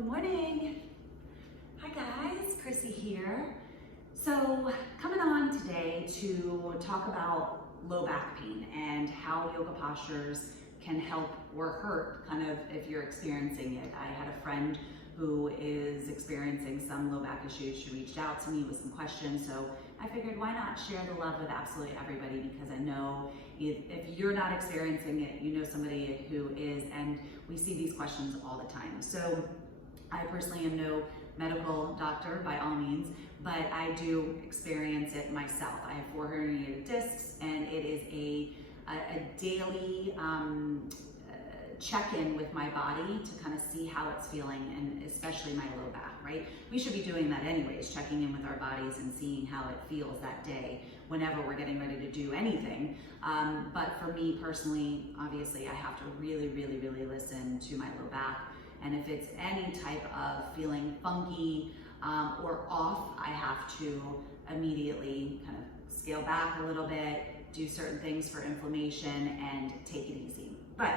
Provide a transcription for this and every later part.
Good morning. Hi guys, Chrissy here. So coming on today to talk about low back pain and how yoga postures can help or hurt kind of if you're experiencing it. I had a friend who is experiencing some low back issues. She reached out to me with some questions, so I figured why not share the love with absolutely everybody, because I know if you're not experiencing it, you know somebody who is, and we see these questions all the time. So I personally am no medical doctor by all means, but I do experience it myself. I have 4 herniated discs, and it is a daily check-in with my body to kind of see how it's feeling, and especially my low back, right? We should be doing that anyways, checking in with our bodies and seeing how it feels that day whenever we're getting ready to do anything. But for me personally, obviously I have to really listen to my low back. And if it's any type of feeling funky or off, I have to immediately kind of scale back a little bit, do certain things for inflammation, and take it easy. But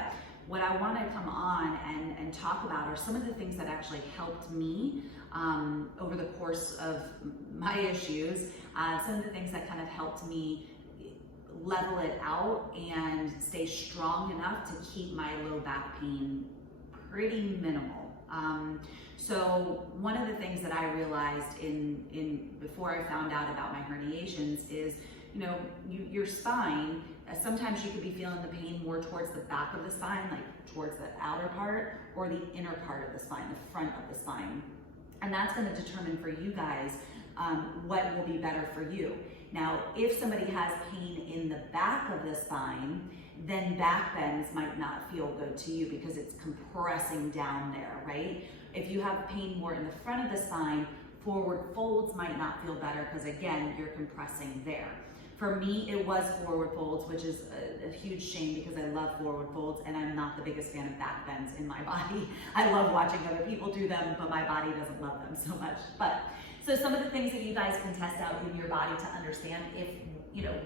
what I want to come on and talk about are some of the things that actually helped me over the course of my issues, some of the things that kind of helped me level it out and stay strong enough to keep my low back pain pretty minimal. So one of the things that I realized before I found out about my herniations is, your spine, sometimes you could be feeling the pain more towards the back of the spine, like towards the outer part, or the inner part of the spine, the front of the spine. And that's going to determine for you guys what will be better for you. Now, if somebody has pain in the back of the spine, then back bends might not feel good to you because it's compressing down there, right? If you have pain more in the front of the spine, forward folds might not feel better because again, you're compressing there. For me, it was forward folds, which is a huge shame because I love forward folds and I'm not the biggest fan of back bends in my body. I love watching other people do them, but my body doesn't love them so much. So some of the things that you guys can test out in your body to understand if,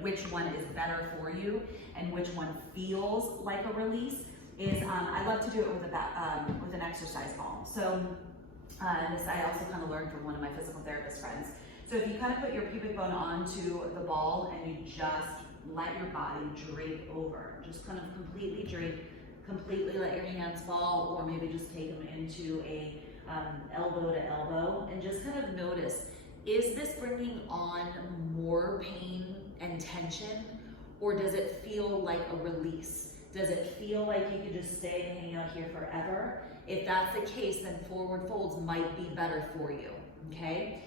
which one is better for you and which one feels like a release is, I love to do it with an exercise ball. So this I also kind of learned from one of my physical therapist friends. So if you kind of put your pubic bone onto the ball and you just let your body drape over, just kind of completely drape, completely let your hands fall, or maybe just take them into a elbow to elbow, and just kind of notice, is this bringing on more pain and tension, or does it feel like a release? Does it feel like you could just stay and hang out here forever? If that's the case, then forward folds might be better for you, okay?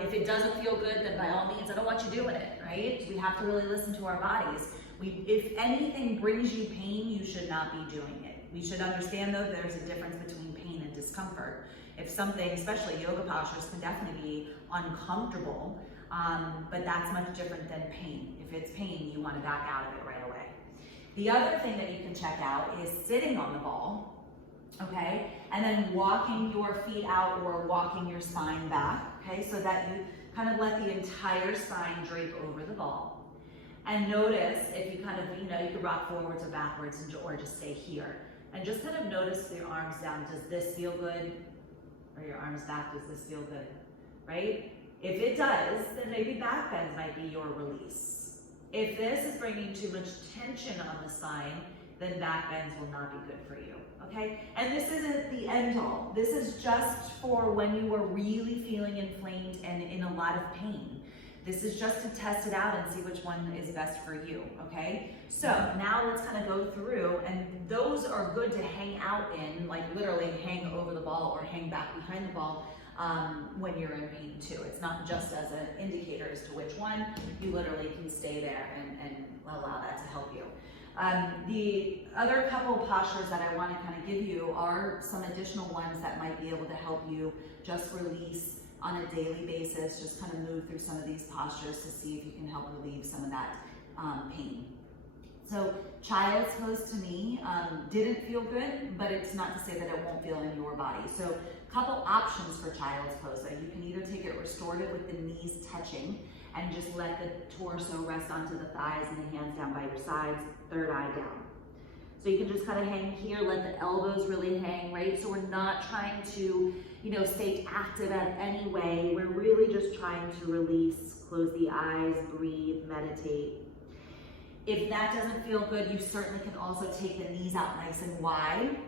If it doesn't feel good, then by all means, I don't want you doing it, right? We have to really listen to our bodies. If anything brings you pain, you should not be doing it. We should understand, though, there's a difference between pain and discomfort. If something, especially yoga postures, can definitely be uncomfortable, but that's much different than pain. If it's pain, you want to back out of it right away. The other thing that you can check out is sitting on the ball, okay? And then walking your feet out or walking your spine back, okay? So that you kind of let the entire spine drape over the ball. And notice if you kind of, you could rock forwards or backwards or just stay here. And just kind of notice your arms down. Does this feel good? Or your arms back, does this feel good? Right? If it does, then maybe back bends might be your release. If this is bringing too much tension on the spine, then back bends will not be good for you, okay? And this isn't the end all. This is just for when you are really feeling inflamed and in a lot of pain. This is just to test it out and see which one is best for you, okay? So now let's kind of go through, and those are good to hang out in, like literally hang over the ball or hang back behind the ball when you're in pain too. It's not just as an indicator as to which one. You literally can stay there and allow that to help you. The other couple of postures that I want to kind of give you are some additional ones that might be able to help you just release on a daily basis. Just kind of move through some of these postures to see if you can help relieve some of that pain. So child's pose to me didn't feel good, but it's not to say that it won't feel in your body. So a couple options for child's pose. So you can either take it restorative with the knees touching and just let the torso rest onto the thighs and the hands down by your sides, third eye down. So you can just kind of hang here, let the elbows really hang, right? So we're not trying to, stay active at any way. We're really just trying to release, close the eyes, breathe, meditate. If that doesn't feel good, you certainly can also take the knees out nice and wide.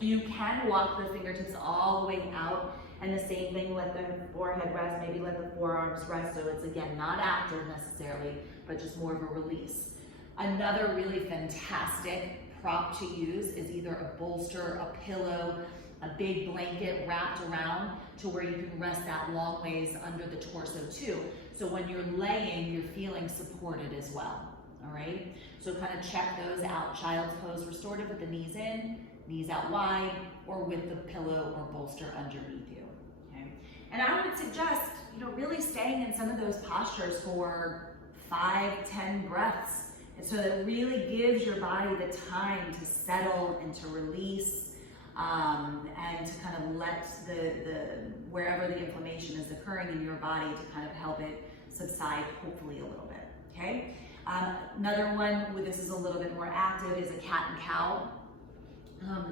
You can walk the fingertips all the way out, and the same thing, let the forehead rest, maybe let the forearms rest. So it's, again, not active necessarily, but just more of a release. Another really fantastic prop to use is either a bolster, a pillow, a big blanket wrapped around to where you can rest that long ways under the torso too. So when you're laying, you're feeling supported as well, all right? So kind of check those out. Child's pose restorative with the knees in, knees out wide, or with the pillow or bolster underneath you, okay? And I would suggest, really staying in some of those postures for 5-10 breaths. And so that really gives your body the time to settle and to release, and to kind of let wherever the inflammation is occurring in your body to kind of help it subside, hopefully a little bit, okay? Another one, this is a little bit more active, is a cat and cow.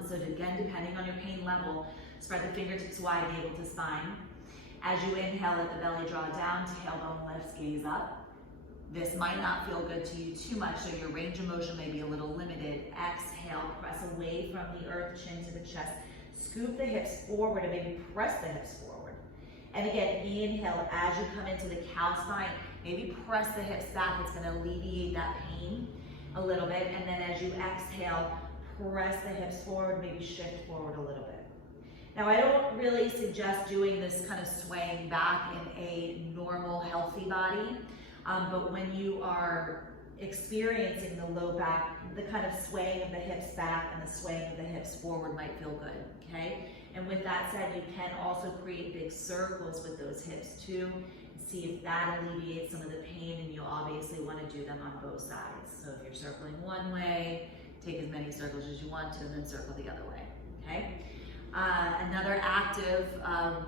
So again, depending on your pain level, spread the fingertips wide, navel to spine. As you inhale, let the belly draw down, tailbone lifts, gaze up. This might not feel good to you too much, so your range of motion may be a little limited. Exhale, press away from the earth, chin to the chest. Scoop the hips forward and maybe press the hips forward. And again, inhale, as you come into the cow spine, maybe press the hips back. It's gonna alleviate that pain a little bit. And then as you exhale, press the hips forward, maybe shift forward a little bit. Now, I don't really suggest doing this kind of swaying back in a normal, healthy body. But when you are experiencing the low back, the kind of swaying of the hips back and the swaying of the hips forward might feel good, okay? And with that said, you can also create big circles with those hips too, and see if that alleviates some of the pain, and you'll obviously want to do them on both sides. So if you're circling one way, take as many circles as you want to, and then circle the other way, okay? Another active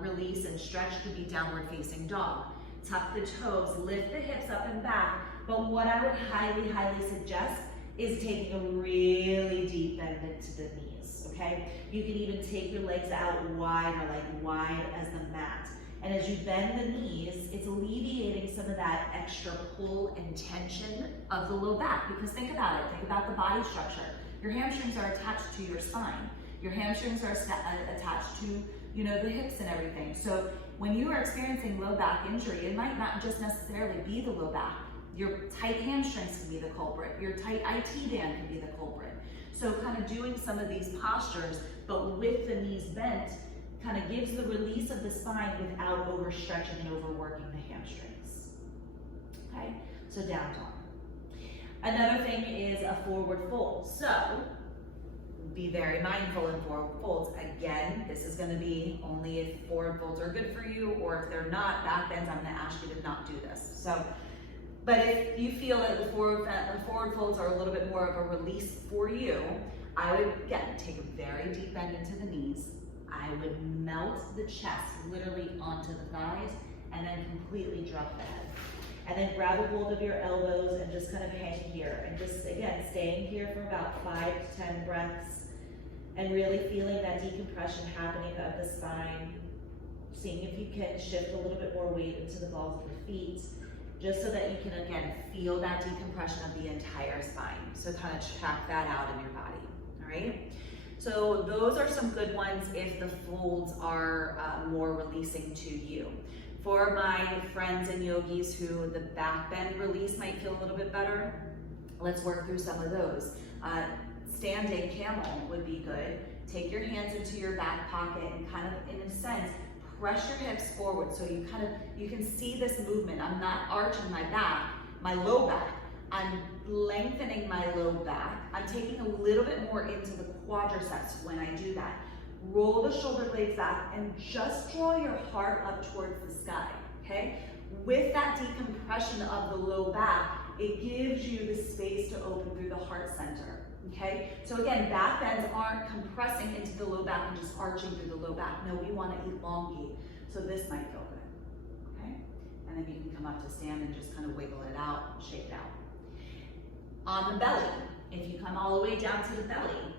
release and stretch could be downward facing dog. Tuck the toes, lift the hips up and back, but what I would highly, highly suggest is taking a really deep bend into the knees, okay? You can even take your legs out wider, like wide as the mat. And as you bend the knees, it's alleviating some of that extra pull and tension of the low back, because think about it, think about the body structure. Your hamstrings are attached to your spine. Your hamstrings are attached to, the hips and everything. So when you are experiencing low back injury, it might not just necessarily be the low back. Your tight hamstrings can be the culprit. Your tight IT band can be the culprit. So kind of doing some of these postures, but with the knees bent, kind of gives the release of the spine without overstretching and overworking the hamstrings. Okay, so down dog. Another thing is a forward fold. So be very mindful in forward folds. Again, this is going to be only if forward folds are good for you, or if they're not, back bends, I'm going to ask you to not do this. So, but if you feel that the forward folds are a little bit more of a release for you, I would, again, take a very deep bend into the knees. I would melt the chest literally onto the thighs, and then completely drop the head. And then grab a hold of your elbows and just kind of hang here. And just, again, staying here for about 5 to 10 breaths, and really feeling that decompression happening of the spine. Seeing if you can shift a little bit more weight into the balls of the feet, just so that you can, again, feel that decompression of the entire spine. So kind of track that out in your body, all right? So those are some good ones if the folds are more releasing to you. For my friends and yogis who the back bend release might feel a little bit better, let's work through some of those. Standing camel would be good. Take your hands into your back pocket and kind of, in a sense, press your hips forward so you can see this movement. I'm not arching my back, my low back. I'm lengthening my low back. I'm taking a little bit more into the quadriceps when I do that. Roll the shoulder blades back and just draw your heart up towards the sky, okay? With that decompression of the low back, it gives you the space to open through the heart center, okay? So again, back bends aren't compressing into the low back and just arching through the low back. No, we want to elongate. So this might feel good, okay? And then you can come up to stand and just kind of wiggle it out, shake it out. On the belly, If you come all the way down to the belly,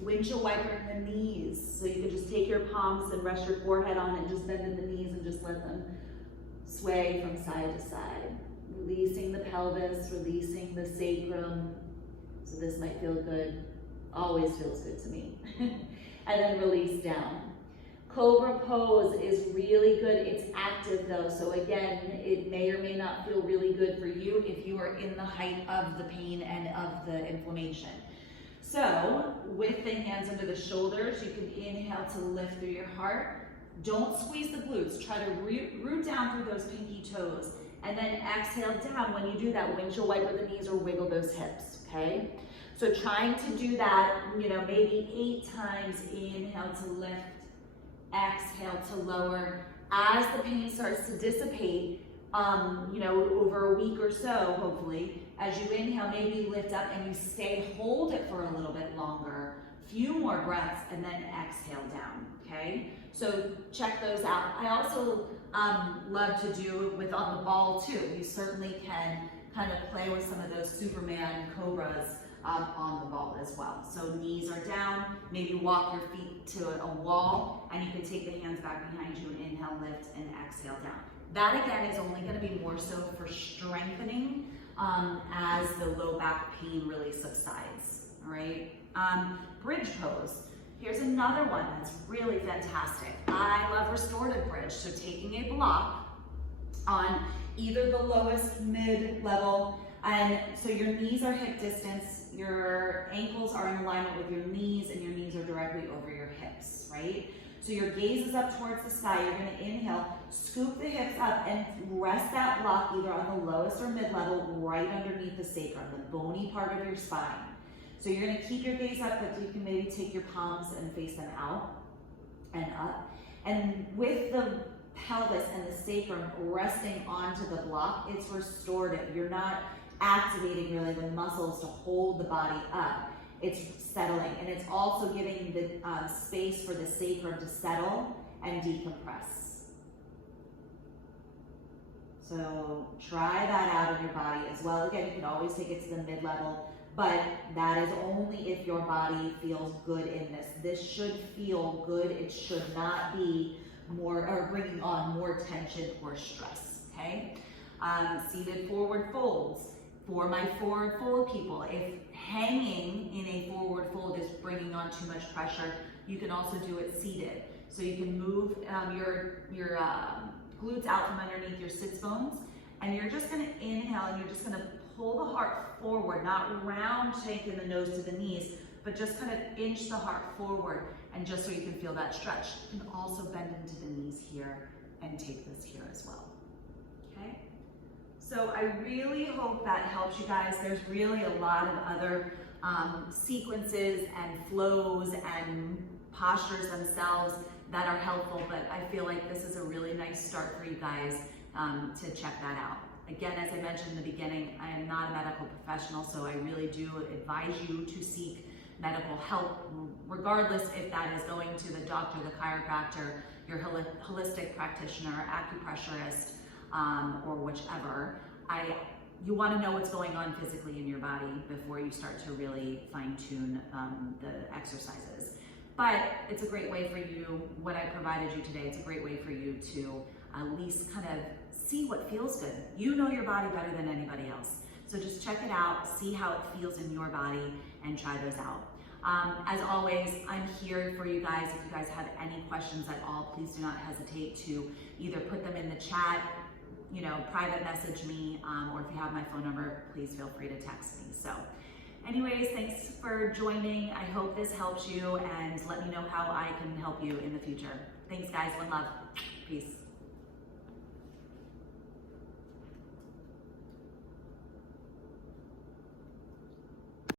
windshield wiper in the knees. So you can just take your palms and rest your forehead on it, just bend in the knees and just let them sway from side to side. Releasing the pelvis, releasing the sacrum. So this might feel good, always feels good to me. And then release down. Cobra pose is really good. It's active though, so again, it may or may not feel really good for you if you are in the height of the pain and of the inflammation. So, with the hands under the shoulders, you can inhale to lift through your heart. Don't squeeze the glutes. Try to root down through those pinky toes. And then exhale down. When you do that, windshield wiper the knees or wiggle those hips, okay? So trying to do that, maybe 8 times. Inhale to lift, exhale to lower. As the pain starts to dissipate, over a week or so, hopefully, as you inhale, maybe lift up and you hold it for a little bit longer, few more breaths, and then exhale down, okay? So check those out. I also love to do with on the ball too. You certainly can kind of play with some of those Superman cobras on the ball as well. So knees are down, maybe walk your feet to a wall, and you can take the hands back behind you and inhale, lift, and exhale down. That again is only going to be more so for strengthening as the low back pain really subsides, all right? Bridge pose. Here's another one that's really fantastic. I love restorative bridge. So taking a block on either the lowest mid-level, and so your knees are hip distance, your ankles are in alignment with your knees, and your knees are directly over your hips, right? So your gaze is up towards the sky. You're going to inhale, scoop the hips up, and rest that block either on the lowest or mid-level, right underneath the sacrum, the bony part of your spine. So you're going to keep your gaze up, but you can maybe take your palms and face them out and up. And with the pelvis and the sacrum resting onto the block, it's restorative. You're not activating really the muscles to hold the body up. It's settling, and it's also giving the space for the sacrum to settle and decompress. So try that out in your body as well. Again, you can always take it to the mid-level, but that is only if your body feels good in this. This should feel good. It should not be bringing on more tension or stress, okay? Seated forward folds. For my forward fold people, if hanging in a forward fold is bringing on too much pressure, you can also do it seated. So you can move your glutes out from underneath your sits bones, and you're just going to inhale and you're just going to pull the heart forward, not round shaking the nose to the knees, but just kind of inch the heart forward, and just so you can feel that stretch. You can also bend into the knees here and take this here as well, okay? So I really hope that helps you guys. There's really a lot of other sequences and flows and postures themselves that are helpful, but I feel like this is a really nice start for you guys to check that out. Again, as I mentioned in the beginning, I am not a medical professional, so I really do advise you to seek medical help, regardless if that is going to the doctor, the chiropractor, your holistic practitioner, acupressurist, or whichever. You want to know what's going on physically in your body before you start to really fine-tune the exercises. But it's a great way for you, what I provided you today, it's a great way for you to at least kind of see what feels good. You know your body better than anybody else. So just check it out, see how it feels in your body, and try those out. As always, I'm here for you guys. If you guys have any questions at all, please do not hesitate to either put them in the chat, private message me, or if you have my phone number, please feel free to text me. So anyways, thanks for joining. I hope this helps you, and let me know how I can help you in the future. Thanks guys, one love, peace.